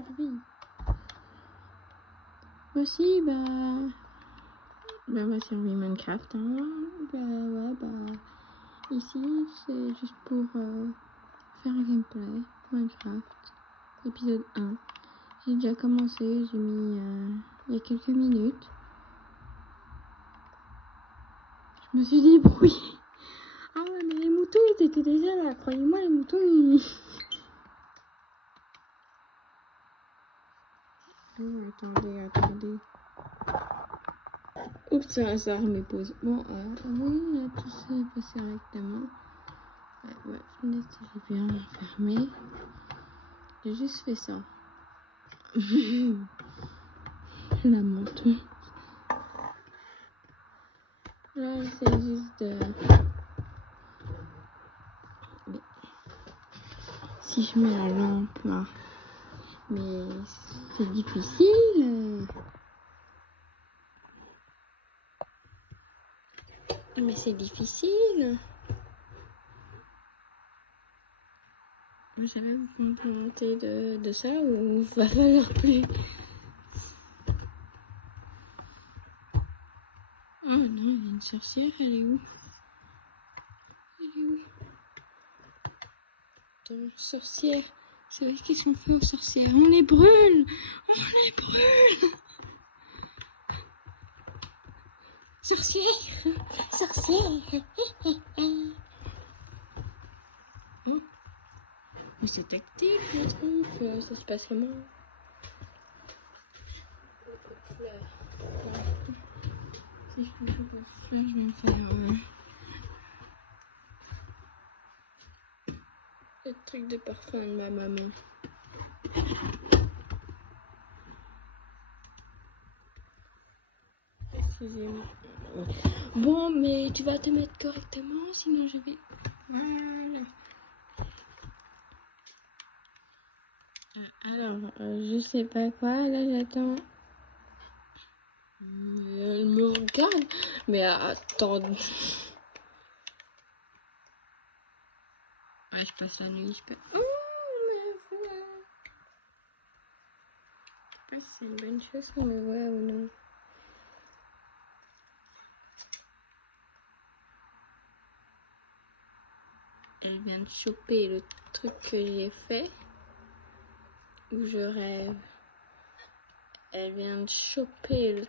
servi. Aussi, m'a servi Minecraft, hein. Ici, c'est juste pour faire un gameplay Minecraft, épisode 1. J'ai déjà commencé, j'ai mis il y a quelques minutes. Je me suis débrouillée. Ah ouais, mais les moutons, ils étaient déjà là. Croyez-moi, les moutons, ils... Oh, attendez. Oups, ça remet pause. Bon, oui, là, tout ça est passé correctement. Ouais, fenêtre, j'ai bien fermé. J'ai juste fait ça. La menton. Là, c'est juste si je mets la lampe là. Mais c'est difficile. Mais c'est difficile. Vous savez, vous complémenter de ça ou va falloir plus. Oh non, il y a une sorcière, elle est où? Attends, sorcière. C'est vrai qu'ils sont faits aux sorcières. On les brûle! Sorcière! Oh. Mais c'est tactique, le truc. Ça se passe comment? Si je peux jouer de fleurs, je vais me faire le truc de parfum de ma maman. Excusez-moi. Bon, mais tu vas te mettre correctement, sinon je vais... Voilà. Alors, je sais pas quoi, là j'attends. Elle me regarde. Mais attends. Ouais, je passe la nuit, je peux... me voit. Je sais pas si c'est une bonne chose qu'on me voit ou non. Elle vient de choper le truc que j'ai fait. Où je rêve. Elle vient de choper le...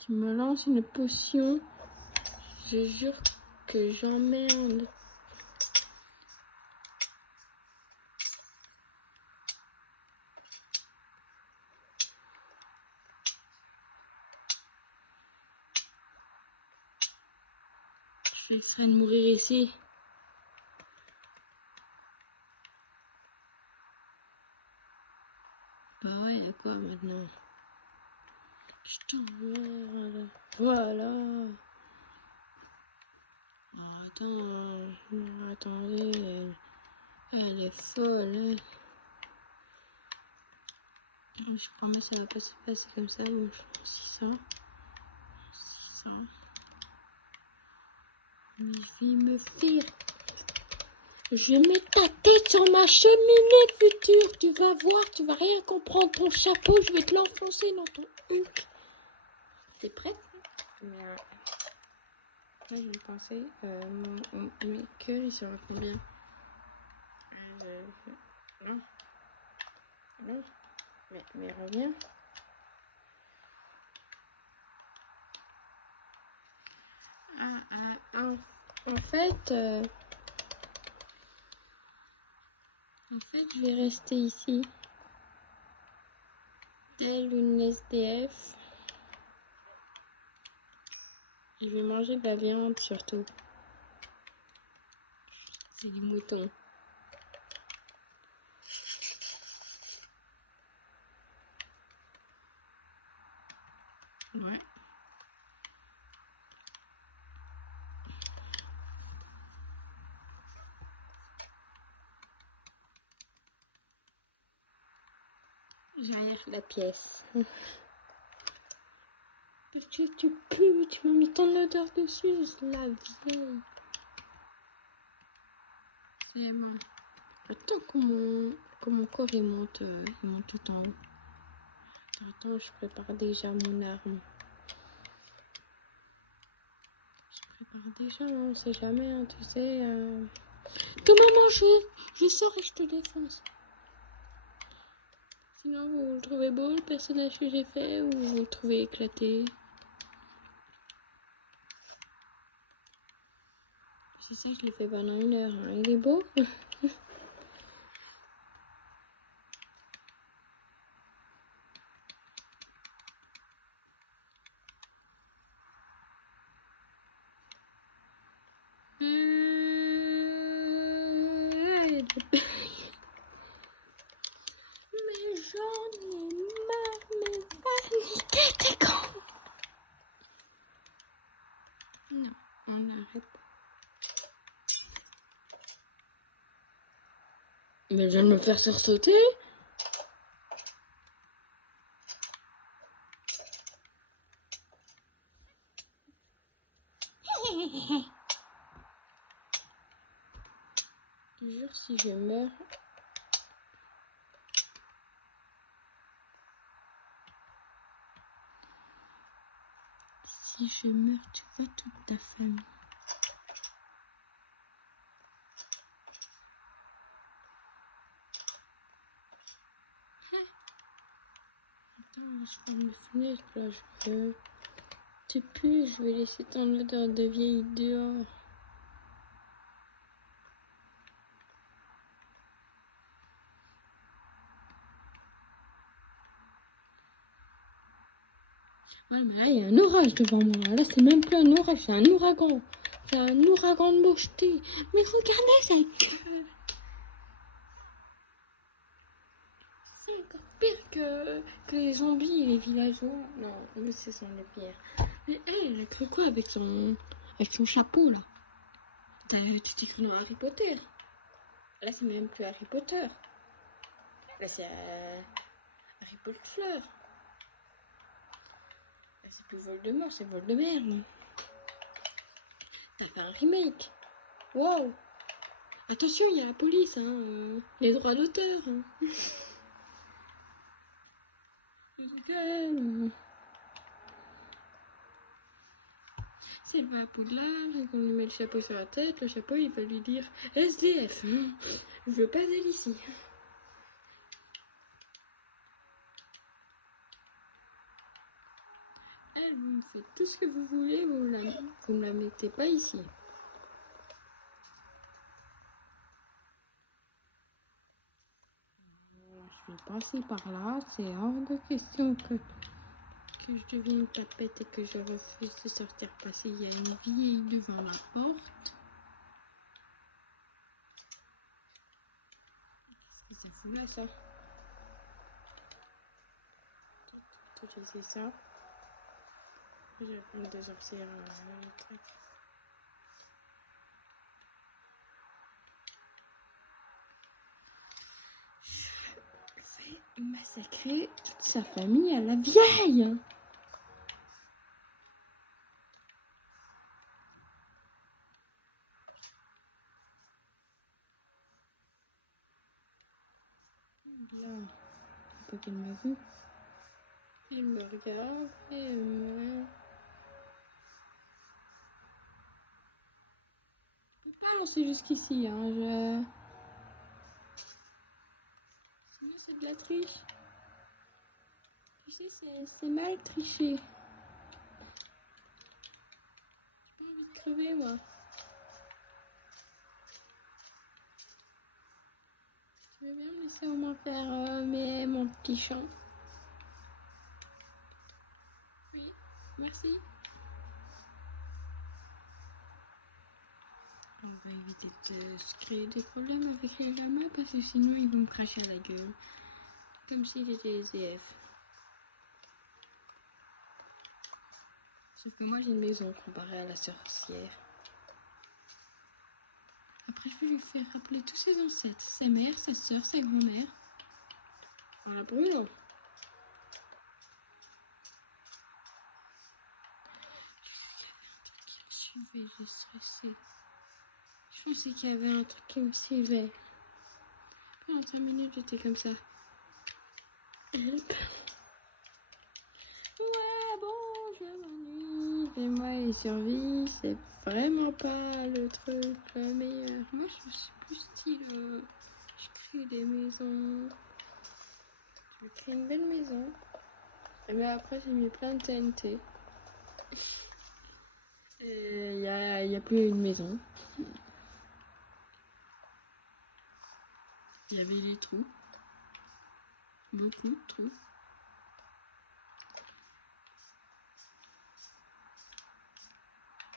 Tu me lances une potion. Je jure que j'emmerde. Je serais de mourir ici. Bah ouais, il y a quoi maintenant? Je t'envoie. Voilà. Attendez. Elle est folle. Je promets, ça va pas se passer comme ça. Bon, je prends 600. Mais je vais me faire... Je mets ta tête sur ma cheminée future. Tu vas voir, tu vas rien comprendre. Ton chapeau, je vais te l'enfoncer dans ton huc. T'es prête? Mais là, je vais penser. Mes cœurs, ils sont à combien? Non. Mais reviens. En fait, je vais rester ici. Telle une SDF. Je vais manger de la viande surtout. C'est du mouton. Ouais. J'aère la pièce. Parce que tu pues, tu m'as mis ton odeur dessus, je la vieille. C'est bon. Attends que mon corps il monte tout en haut. Attends, je prépare déjà mon arme. Je prépare déjà, on sait jamais, hein, tu sais. De maman, je sors et je te défonce. Sinon, vous le trouvez beau, le personnage que j'ai fait, ou vous le trouvez éclaté? C'est ça, je l'ai fait pendant 1 heure. Hein. Il est beau? Mais j'en ai marre, mais va niquer tes gants! Non, on n'arrête pas. Mais je viens de me faire sursauter. Je te jure, si je meurs... Si je meurs, tu vois toute ta famille. Attends, je ferme la fenêtre, là, je veux... Tu pues, je vais laisser ton odeur de vieille dehors. Ouais, mais là, il y a un orage devant moi. Là, c'est même plus un orage, c'est un ouragan. C'est un ouragan de mocheté. Mais regardez cette queue. C'est encore pire que les zombies et les villageois. Non, mais ce sont les pires. Mais elle a cru quoi avec son chapeau, là? Tu t'es cru dans Harry Potter. Là, c'est même plus Harry Potter. Là, c'est Harry Potter. Là, c'est plus Voldemort, c'est Voldemort. T'as fait un remake. Wow. Attention, il y a la police, hein. Les droits d'auteur. Hein. Si elle va à Poudlard et qu'on lui met le chapeau sur la tête, le chapeau il va lui dire SDF, hein. Je veux pas d'aller ici. Elle, vous me faites tout ce que vous voulez, vous ne la mettez pas ici. Je vais passer par là, c'est hors de question que je devienne tapette et que je refuse de sortir parce qu'il y a une vieille devant ma porte. Qu'est-ce que ça fout là, ça? J'ai fait ça. Je vais prendre des sorcières. Fait massacrer toute sa famille à la vieille. Là, faut qu'elle m'a vu. Il me regarde et elle me... Je peux pas lancer jusqu'ici, hein, Sinon, c'est de la triche. Tu sais, c'est mal triché. J'ai pas envie de crever, moi. Tu veux bien me laisser au moins faire mon petit chant? Oui, merci. On va éviter de se créer des problèmes avec les gamins parce que sinon ils vont me cracher à la gueule. Comme s'il était SDF. Sauf que moi j'ai une maison comparée à la sorcière. Après je vais lui faire rappeler tous ses ancêtres, ses mères, ses soeurs, ses grand-mères. Voilà Bruno. Je vais le stresser. Je Je pensais qu'il y avait un truc qui me suivait. Pendant 5 minutes, j'étais comme ça. Ouais, bon, je m'ennuie. Et moi, les survie, c'est vraiment pas le truc le meilleur. Moi, je suis plus style. Je crée des maisons. Je crée une belle maison. Et mais après, j'ai mis plein de TNT. Et il y a plus une maison. Il y avait des trous. Beaucoup de trous.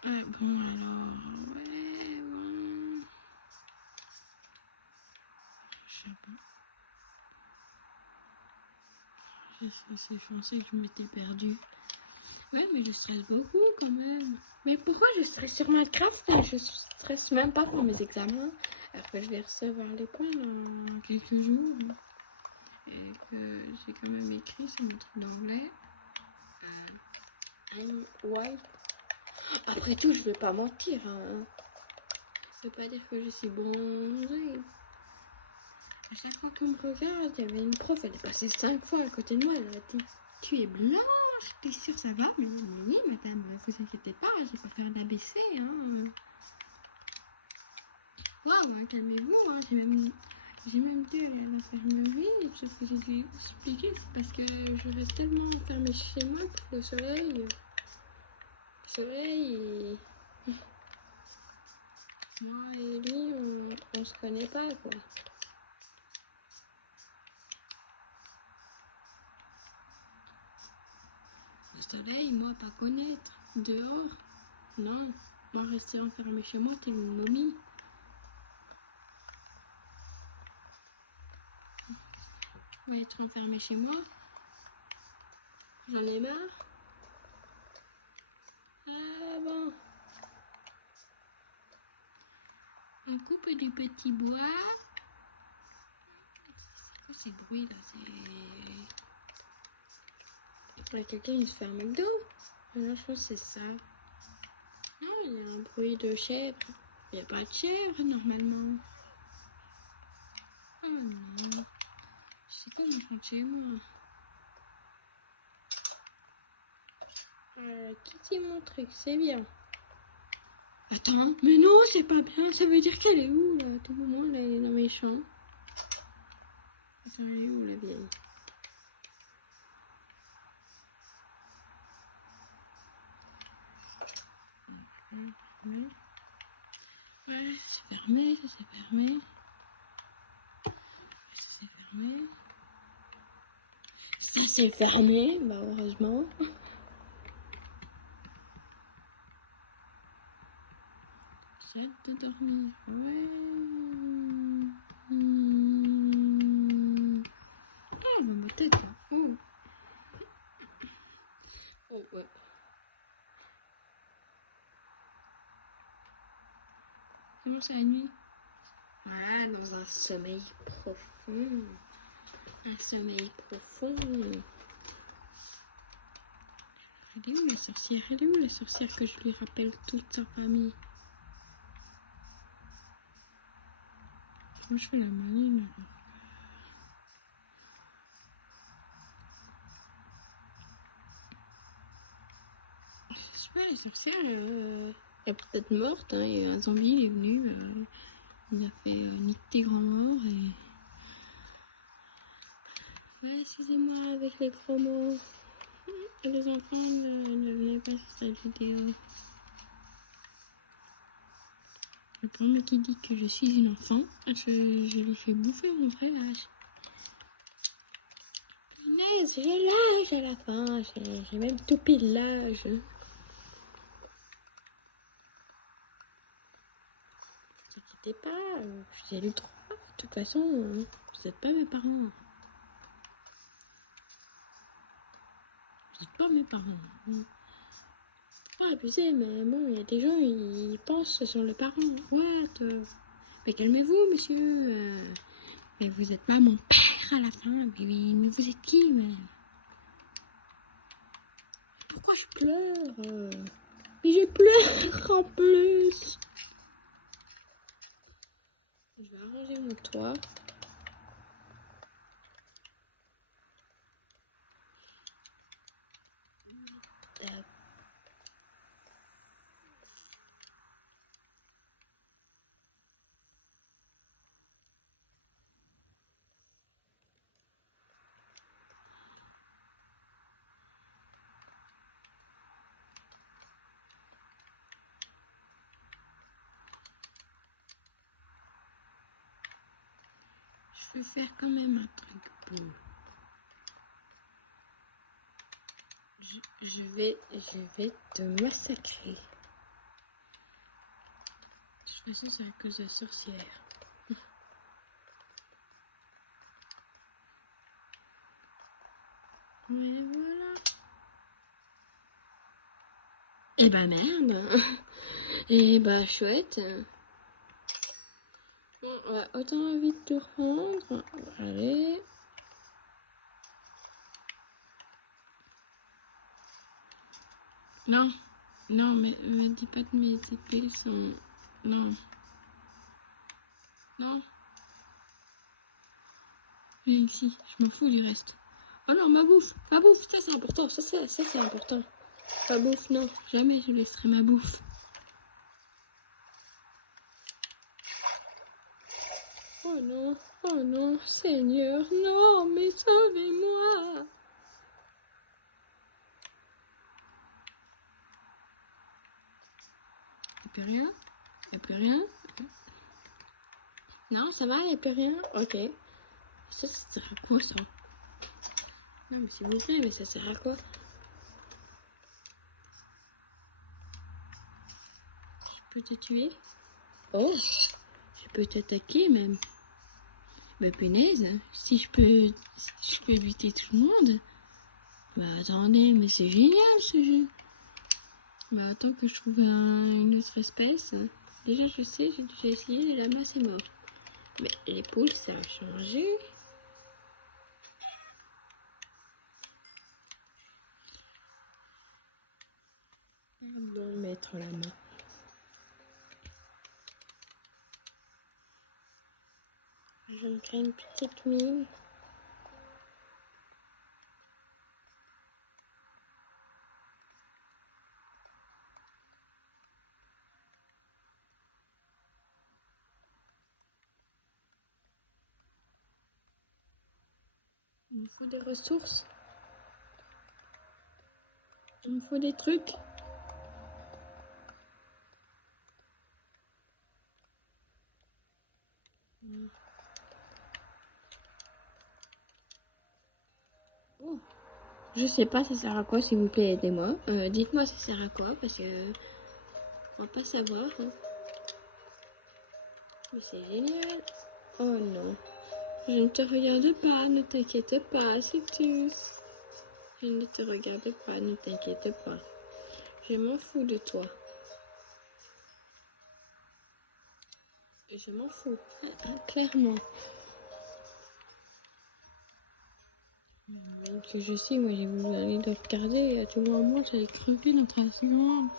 Ouais, bon, alors. Ouais, bon. Je sais pas. Je pensais que je m'étais perdue. Ouais, mais je stresse beaucoup quand même. Mais pourquoi je stresse sur Minecraft et je stresse même pas pour mes examens alors que je vais recevoir les points dans quelques jours et que j'ai quand même écrit sur mon truc d'anglais. Ouais. Après tout, je vais pas mentir. Hein. Je vais pas dire que je suis bronzée. À chaque fois qu'on me regarde, il y avait une prof, elle est passée 5 fois à côté de moi, elle a dit « Tu es blanche, t'es sûre ça va ?» Mais oui, madame, vous inquiétez pas, je vais pas faire d'ABC, hein. Waouh, calmez-vous, hein. J'ai même dit à l'infirmerie, sauf que j'ai dû expliquer, c'est parce que je reste tellement enfermée chez moi que le soleil, moi et lui, on se connaît pas, quoi. Le soleil, moi, pas connaître. Dehors, non. Moi, rester enfermée chez moi, t'es une momie. Moi, être enfermée chez moi, j'en ai marre. Ah bon. On coupe du petit bois. C'est quoi ces bruits là? C'est... quelqu'un il se fait un McDo. Alors je pense que c'est ça. Non, il y a un bruit de chèvre. Il n'y a pas de chèvre normalement. Oh non. C'est comment je rentre chez moi? Quitter mon truc, c'est bien. Attends, mais non, c'est pas bien. Ça veut dire qu'elle est où là? Tout le monde elle est dans mes champs. Elle est où la vieille? Ouais, c'est fermé, ça c'est fermé. Ça c'est fermé. Ça c'est fermé, bah heureusement. J'ai hâte de dormir. Ouais. Oh, ma tête là. Oh. Oh ouais. Comment c'est la nuit? Ah, dans un sommeil profond. Un sommeil profond. Elle est où la sorcière? Elle est où la sorcière que je lui rappelle toute sa famille? Moi je fais la maline. Je sais pas, la sorcière elle est peut-être morte. Hein, et un zombie il est venu. Il a fait niquer grand mort et... Ouais, excusez-moi avec les gros mots. Les enfants ne venaient pas sur cette vidéo. Le premier qui dit que je suis une enfant, je lui fais bouffer mon vrai âge. Punaise, j'ai l'âge à la fin, j'ai même tout pile l'âge. Ne vous inquiétez pas, j'ai le droit. De toute façon, vous n'êtes pas mes parents. Vous n'êtes pas mes parents. Pas abusé, mais bon, il y a des gens, ils pensent que ce sont les parents. What? Mais calmez-vous, monsieur. Mais vous êtes pas mon père à la fin. Mais vous êtes qui, mais... Pourquoi je pleure? Mais je pleure en plus. Je vais arranger mon toit. Je vais faire quand même un truc beau. Je vais te massacrer. De toute façon, c'est à cause de la sorcière. Mais voilà. Eh ben merde. Eh ben chouette. Bon, on va autant vite tout rendre. Allez. Non, non, mais me dis pas que mes épées sont... Non. Non. Viens ici, je m'en fous du reste. Oh non, ma bouffe, ça c'est important, ça c'est important. Ma bouffe, non, jamais je laisserai ma bouffe. Oh non, Seigneur, non, mais sauvez-moi. Y'a plus rien? Y'a plus rien? Non, ça va, y'a plus rien? Ok. Ça sert à quoi ça? Non, mais s'il vous plaît, mais ça sert à quoi? Je peux te tuer? Oh, je peux t'attaquer même. Bah punaise, si je peux éviter tout le monde. Bah attendez, mais c'est génial ce jeu. Bah attends que je trouve une autre espèce. Déjà je sais, j'ai déjà essayé, les lamas c'est mort. Mais les poules ça a changé. Je dois mettre la main. Je me crée une petite mine. Il me faut des ressources. Il me faut des trucs. Oh. Je sais pas ça sert à quoi, s'il vous plaît, aidez-moi. Dites-moi ça sert à quoi, parce que on va pas savoir. Hein. Mais c'est génial. Oh non. Je ne te regarde pas, ne t'inquiète pas, c'est tous. Je ne te regarde pas, ne t'inquiète pas. Je m'en fous de toi. Et je m'en fous, clairement. Donc je sais, moi j'ai voulu aller le regarder, tu vois, moi j'allais crever notre accident.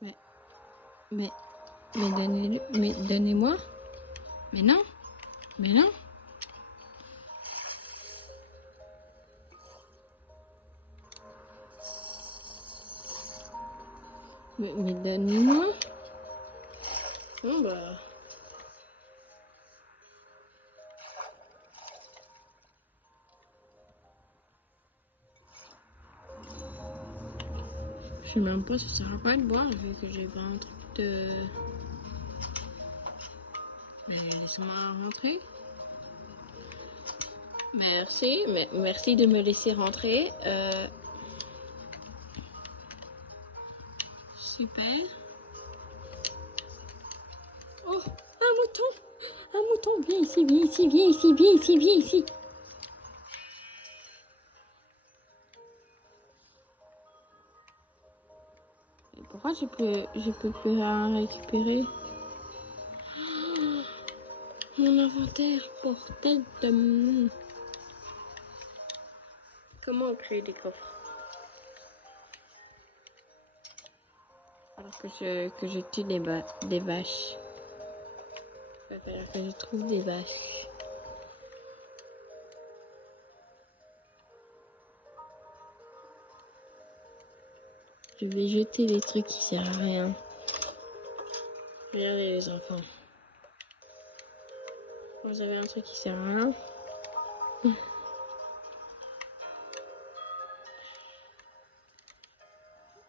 Mais, mais donnez-moi. Mais non, mais non. Mais donnez-moi. Bon bah... Je sais même pas si ça sert à quoi de boire, vu que j'ai pas un truc de... Mais laissez-moi rentrer. Merci, merci de me laisser rentrer. Super. Oh, un mouton! Un mouton, viens ici, viens ici, viens ici, viens ici, viens ici. Et pourquoi je peux plus rien récupérer? Mon inventaire, portail de... Comment on crée des coffres? Alors que je tue des vaches. Il va falloir que je trouve des vaches. Je vais jeter des trucs qui servent à rien. Regardez les enfants. Vous avez un truc qui sert à rien.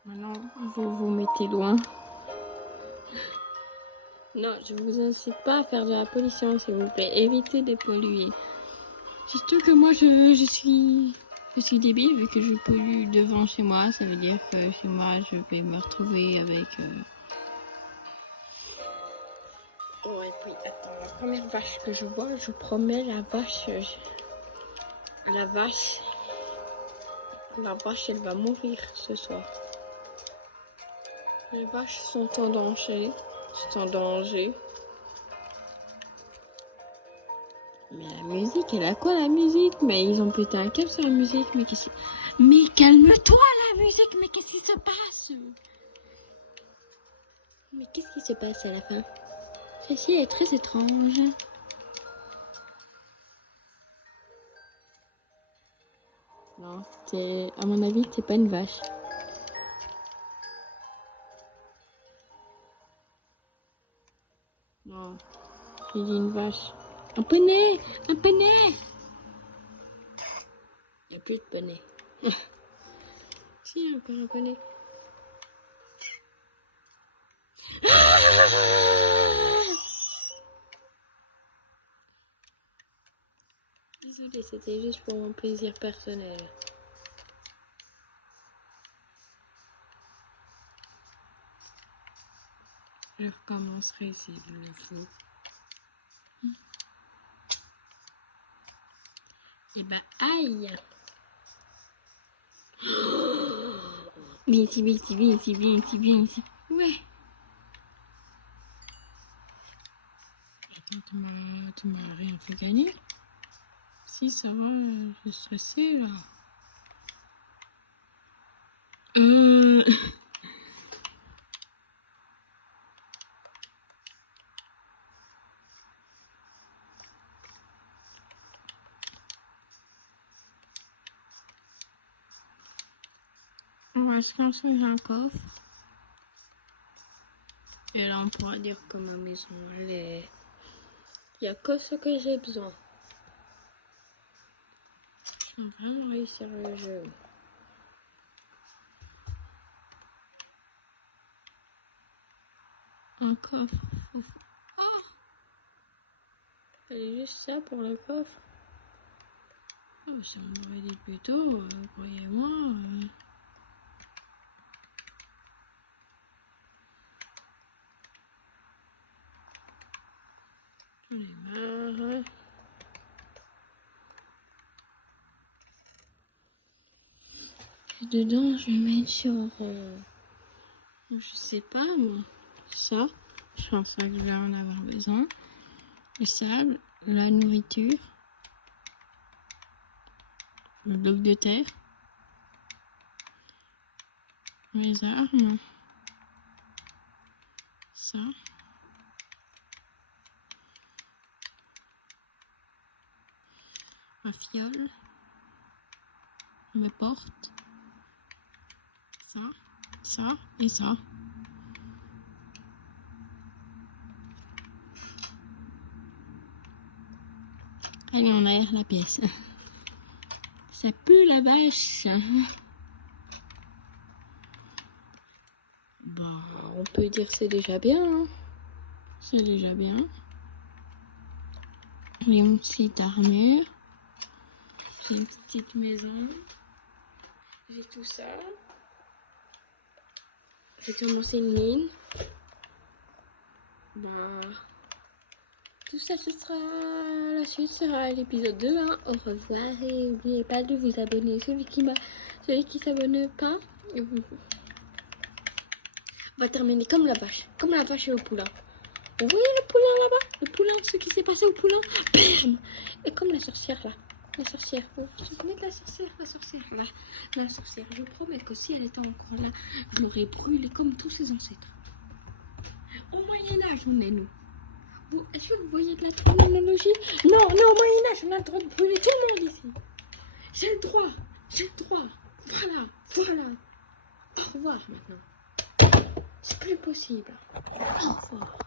Maintenant, vous vous mettez loin. Non, je vous incite pas à faire de la pollution, s'il vous plaît. Évitez de polluer. Surtout que moi, je suis débile, vu que je pollue devant chez moi. Ça veut dire que chez moi, je vais me retrouver avec... Oh, et puis, attends, la première vache que je vois, je promets, la vache, elle va mourir ce soir. Les vaches sont en danger. Mais la musique, elle a quoi la musique? Mais ils ont pété un câble sur la musique. Mais calme-toi la musique, mais qu'est-ce qui se passe? Mais qu'est-ce qui se passe à la fin? Ceci est très étrange. Non, à mon avis, t'es pas une vache. Non, j'ai dit une vache. Un poney! Un poney! Il n'y a plus de poney. Si, il y a encore un poney. Désolée, c'était juste pour mon plaisir personnel. Je recommencerai ici de la faute. Et bah aïe! Viens ici, viens ici, viens ici, viens ici, viens ici. Ouais. Attends, tu m'as rien fait gagner? Si, ça va, je suis stressée là. On va se construire un coffre. Et là, on pourra dire que ma maison, il n'y a que ce que j'ai besoin. Je vais vraiment réussir le jeu. Un coffre. Oh! C'est juste ça pour le coffre. Oh, ça m'aurait dit plus tôt, croyez-moi. J'en ai marre. Et dedans, je vais mettre sur... je sais pas, moi. Ça. Je pense que je vais en avoir besoin. Le sable, la nourriture. Le bloc de terre. Les armes. Ça. Ma fiole. Mes portes. Ça et ça. Allez, on aère la pièce. Ça pue la vache. Bon, on peut dire c'est déjà bien. Hein. C'est déjà bien. J'ai une petite armure. J'ai une petite maison. J'ai tout ça. J'ai commencé une mine. Bah, tout ça, la suite sera à l'épisode 2. Hein. Au revoir et n'oubliez pas de vous abonner. Celui qui s'abonne pas, va terminer comme la vache et le poulain. Vous voyez le poulain là-bas? Le poulain, ce qui s'est passé au poulain? Bam! Et comme la sorcière là. La sorcière. Vous vous souvenez de la sorcière? La sorcière. Je promets que si elle était encore là, je l'aurais brûlée comme tous ses ancêtres. Au Moyen-Âge, on est nous. Est-ce que vous voyez de la terminologie? Non, au Moyen-Âge, on a le droit de brûler tout le monde ici. J'ai le droit. Voilà. Au revoir maintenant. C'est plus possible. Au revoir.